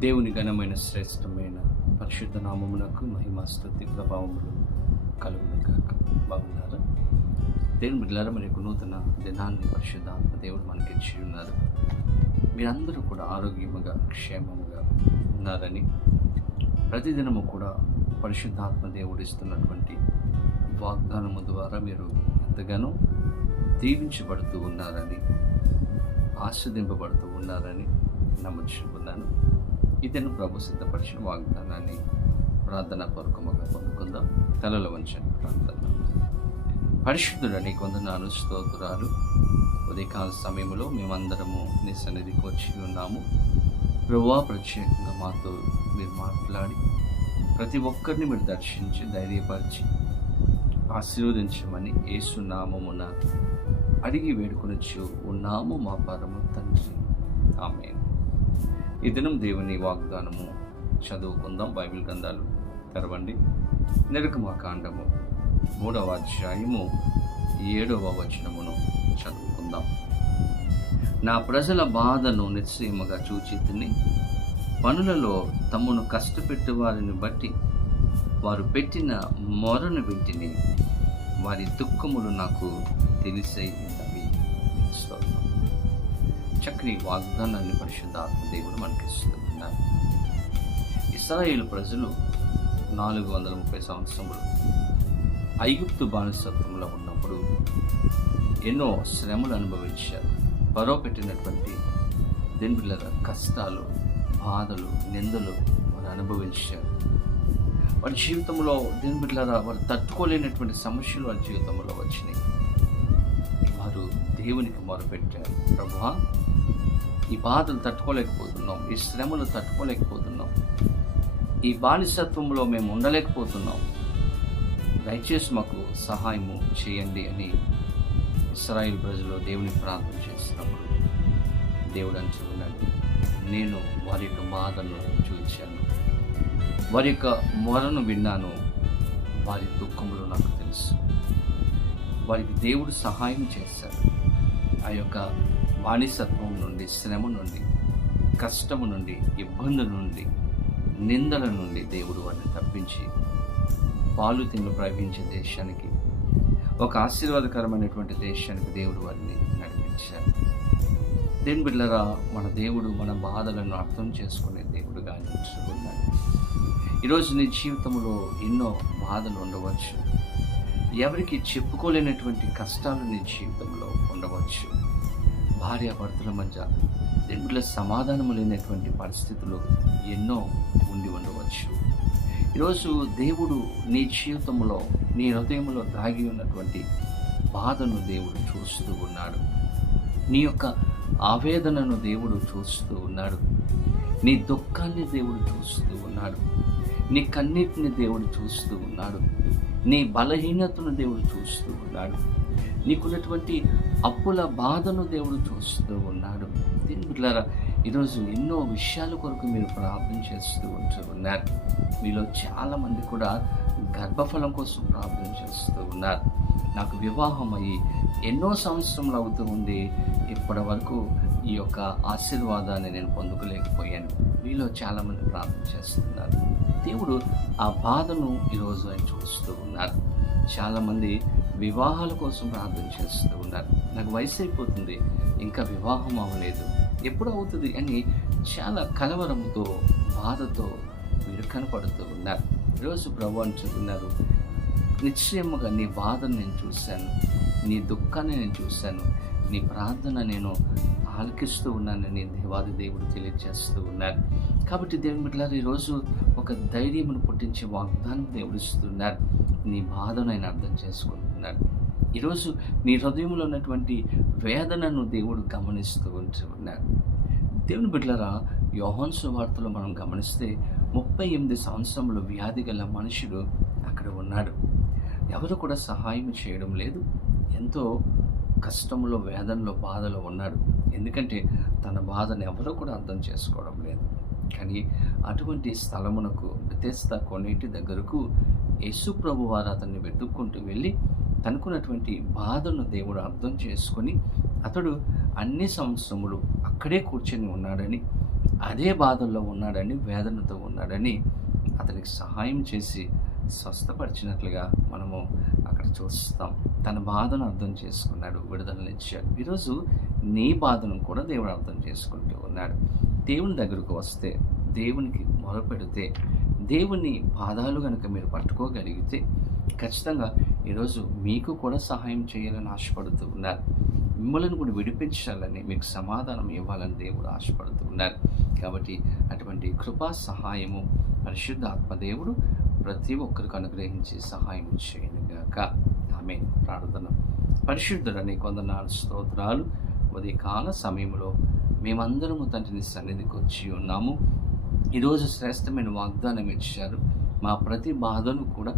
దేవుని ఘనమైన శ్రేష్టమైన పరిశుద్ధ నామమునకు మహిమాస్తుతి ప్రభావములు కలుగును కాక బాగున్నారా? దేవుని బిడ్డలారా మరి నూతన దినాన్ని పరిశుద్ధ ఆత్మ దేవుడు మనకి ఇచ్చి ఉన్నారు. మీరందరూ కూడా ఆరోగ్యముగా క్షేమముగా ఉన్నారని ప్రతిదినము కూడా పరిశుద్ధాత్మ దేవుడు ఇస్తున్నటువంటి వాగ్దానము ద్వారా మీరు ఎంతగానో దీవించబడుతూ ఉన్నారని ఆస్వాదింపబడుతూ ఉన్నారని నమ్ముచుకున్నాను ఇతను ప్రభు సిద్ధపరిచిన వాగ్దానాన్ని ప్రార్థన పూర్వకముగా పొందుకుందాం. తలలో వంచని ప్రార్థన. పరిశుద్ధుడని కొందనాలు స్తోత్రాలు. ఉదయకాల సమయంలో మేమందరము నీ సన్నిధికి వచ్చి ఉన్నాము. ప్రభా ప్రత్యేకంగా మాతో మీరు మాట్లాడి ప్రతి ఒక్కరిని మీరు దర్శించి ధైర్యపరిచి ఆశీర్వదించమని ఏసునామమున అడిగి వేడుకొనొచ్చు ఉన్నాము మా పరమ తండ్రి. ఆమె ఈ దినం దేవుని వాగ్దానము చదువుకుందాం. బైబిల్ గ్రంథాలు తెరవండి. నిర్గమకాండము మూడవ అధ్యాయము ఏడవ వచనమును చదువుకుందాం. నా ప్రజల బాధను నిశ్చయముగా చూచి తిని పనులలో తమను కష్టపెట్టే వారిని బట్టి వారు పెట్టిన మొరను వింటిని వారి దుఃఖములు నాకు తెలిసైనవి స్తోత్రం. చక్కని వాగ్దానాన్ని పరిశుద్ధాత్మ దేవుడు మనకి ఇస్తున్నారు ఇస్రాయేల్ ప్రజలు నాలుగు వందల ముప్పై సంవత్సరములు ఐగుప్తు బానిసత్వంలో ఉన్నప్పుడు ఎన్నో శ్రమలు అనుభవించారు. బరో పెట్టినటువంటి దిండుల కష్టాలు బాధలు నిందలు వారు అనుభవించారు. వారి జీవితంలో దీని బిడ్డలారా వారు తట్టుకోలేనటువంటి సమస్యలు వారి జీవితంలో వచ్చినాయి. వారు దేవునికి మొరపెట్టారు. ప్రభా ఈ బాధలు తట్టుకోలేకపోతున్నాం ఈ శ్రమలు తట్టుకోలేకపోతున్నాం ఈ బానిసత్వంలో మేము ఉండలేకపోతున్నాం. దయచేసి మాకు సహాయము చేయండి అని ఇస్రాయిల్ ప్రజలు దేవుని ప్రార్థన చేస్తున్నప్పుడు దేవుడు చూడండి నేను వారి యొక్క బాధను చూచాను. వారి యొక్క మొరను విన్నాను. వారి దుఃఖములు నాకు తెలుసు. వారికి దేవుడు సహాయం చేశాడు. ఆ యొక్క బానిసత్వం నుండి శ్రమ నుండి కష్టము నుండి ఇబ్బందుల నుండి నిందల నుండి దేవుడు వారిని తప్పించి పాలు తిండి ప్రవహించే దేశానికి ఒక ఆశీర్వాదకరమైనటువంటి దేశానికి దేవుడు వారిని నడిపించారు. దేని బిడ్డరా మన దేవుడు మన బాధలను అర్థం చేసుకునే దేవుడుగా నిలుచుకున్నాడు ఈరోజు నీ జీవితంలో ఎన్నో బాధలు ఉండవచ్చు. ఎవరికి చెప్పుకోలేనటువంటి కష్టాలు నీ జీవితంలో ఉండవచ్చు. భార్యాభర్తల మధ్య రెండుల సమాధానము లేనటువంటి పరిస్థితులు ఎన్నో ఉండి ఉండవచ్చు. ఈరోజు దేవుడు నీ జీవితంలో నీ హృదయంలో దాగి ఉన్నటువంటి బాధను దేవుడు చూస్తూ ఉన్నాడు. నీ యొక్క ఆవేదనను దేవుడు చూస్తూ ఉన్నాడు. నీ దుఃఖాన్ని దేవుడు చూస్తూ ఉన్నాడు. నీ కన్నీటిని దేవుడు చూస్తూ ఉన్నాడు. నీ బలహీనతను దేవుడు చూస్తూ ఉన్నాడు. నీకున్నటువంటి అప్పుల బాధను దేవుడు చూస్తూ ఉన్నాడు. దీని బిడ్డారా ఈరోజు ఎన్నో విషయాల కొరకు మీరు ప్రార్థన చేస్తూ ఉంటూ ఉన్నారు. మీలో చాలామంది కూడా గర్భఫలం కోసం ప్రార్థన చేస్తూ ఉన్నారు. నాకు వివాహం అయ్యి ఎన్నో సంవత్సరములు అవుతూ ఉంది. ఇప్పటి వరకు ఈ యొక్క ఆశీర్వాదాన్ని నేను పొందుకోలేకపోయాను. మీలో చాలామంది ప్రార్థన చేస్తున్నారు. దేవుడు ఆ బాధను ఈరోజు ఆయన చూస్తూ ఉన్నారు. చాలామంది వివాహాల కోసం ప్రార్థన చేస్తూ ఉన్నారు. నాకు వయసు అయిపోతుంది ఇంకా వివాహం అవ్వలేదు. ఎప్పుడు అవుతుంది అని చాలా కలవరంతో బాధతో మీరు కనపడుతూ ఉన్నారు. ఈరోజు ప్రభు అంటున్నారు నిశ్చయముగా నీ బాధను నేను చూశాను నీ దుఃఖాన్ని నేను చూశాను నీ ప్రార్థన నేను ఆలకిస్తూ ఉన్నానని దేవాది దేవుడు తెలియజేస్తూ ఉన్నారు. కాబట్టి దేవుని బిడ్డలారు ఈరోజు ఒక ధైర్యమును పుట్టించే వాగ్దానం దేవుడిస్తున్నారు నీ బాధను ఆయన అర్థం చేసుకుంటున్నాడు ఈరోజు నీ హృదయంలో ఉన్నటువంటి వేదనను దేవుడు గమనిస్తూ ఉంటున్నారు. దేవుని బిడ్డలరా యోహన్స్ వార్తలు మనం గమనిస్తే ముప్పై ఎనిమిది సంవత్సరములు వ్యాధి గల మనుషుడు అక్కడ ఉన్నాడు. ఎవరు కూడా సహాయం చేయడం లేదు. ఎంతో కష్టంలో వేదనలో బాధలో ఉన్నాడు. ఎందుకంటే తన బాధను ఎవరూ కూడా అర్థం చేసుకోవడం లేదు. కానీ అటువంటి స్థలమునకు బెతెస్త కొన్నిటి దగ్గరకు యేసు ప్రభు వారు అతన్ని వెతుక్కుంటూ వెళ్ళి తనకున్నటువంటి బాధను దేవుడు అర్థం చేసుకొని అతడు అన్ని సంవత్సరములు అక్కడే కూర్చొని ఉన్నాడని అదే బాధల్లో ఉన్నాడని వేదనతో ఉన్నాడని అతనికి సహాయం చేసి స్వస్థపరిచినట్లుగా మనము అక్కడ చూస్తాం. తన బాధను అర్థం చేసుకున్నాడు విడుదలనిచ్చాడు ఈరోజు నీ బాధను కూడా దేవుడు అర్థం చేసుకుంటూ ఉన్నాడు. దేవుని దగ్గరకు వస్తే దేవునికి మొరపెడితే దేవుని పాదాలు కనుక మీరు పట్టుకోగలిగితే ఖచ్చితంగా ఈరోజు మీకు కూడా సహాయం చేయాలని ఆశపడుతూ ఉన్నారు. మిమ్మల్ని కూడా విడిపించాలని మీకు సమాధానం ఇవ్వాలని దేవుడు ఆశపడుతూ ఉన్నారు. కాబట్టి అటువంటి కృపా సహాయము పరిశుద్ధ ఆత్మదేవుడు ప్రతి ఒక్కరికి అనుగ్రహించి సహాయం చేయనుగాక ఆమె ప్రార్థన. పరిశుద్ధుడని కొందనాలు స్తోత్రాలు ఉదయకాల సమయంలో మేమందరము తండ్రిని సన్నిధికి వచ్చి ఉన్నాము. ఈరోజు శ్రేష్టమైన వాగ్దానం ఇచ్చారు. మా ప్రతి బాధను కూడా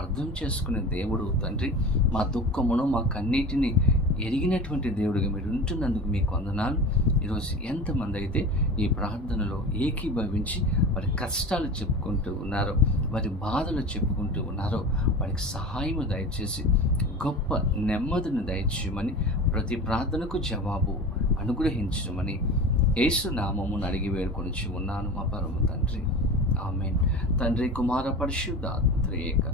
అర్థం చేసుకునే దేవుడు తండ్రి. మా దుఃఖమును మా కన్నీటిని ఎరిగినటువంటి దేవుడిగా మీరు ఉంటున్నందుకు మీకు వందనాలు. ఈరోజు ఎంతమంది అయితే ఈ ప్రార్థనలో ఏకీభవించి వారి కష్టాలు చెప్పుకుంటూ ఉన్నారో వారి బాధలు చెప్పుకుంటూ ఉన్నారో వారికి సహాయం దయచేసి గొప్ప నెమ్మదిని దయచేయమని ప్రతి ప్రార్థనకు జవాబు అనుగ్రహించమని యేసు నామమును అడిగి వేడుకొనిచి ఉన్నాను మా పరమ తండ్రి. ఆమె తండ్రి కుమార పరిశుద్ధాత్మ త్రియేక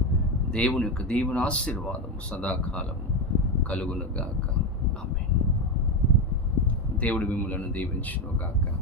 దేవుని యొక్క దేవుని ఆశీర్వాదం సదాకాలము కలుగునుగాక. ఆమె దేవుడు మిమ్మలను దీవించునుగాక.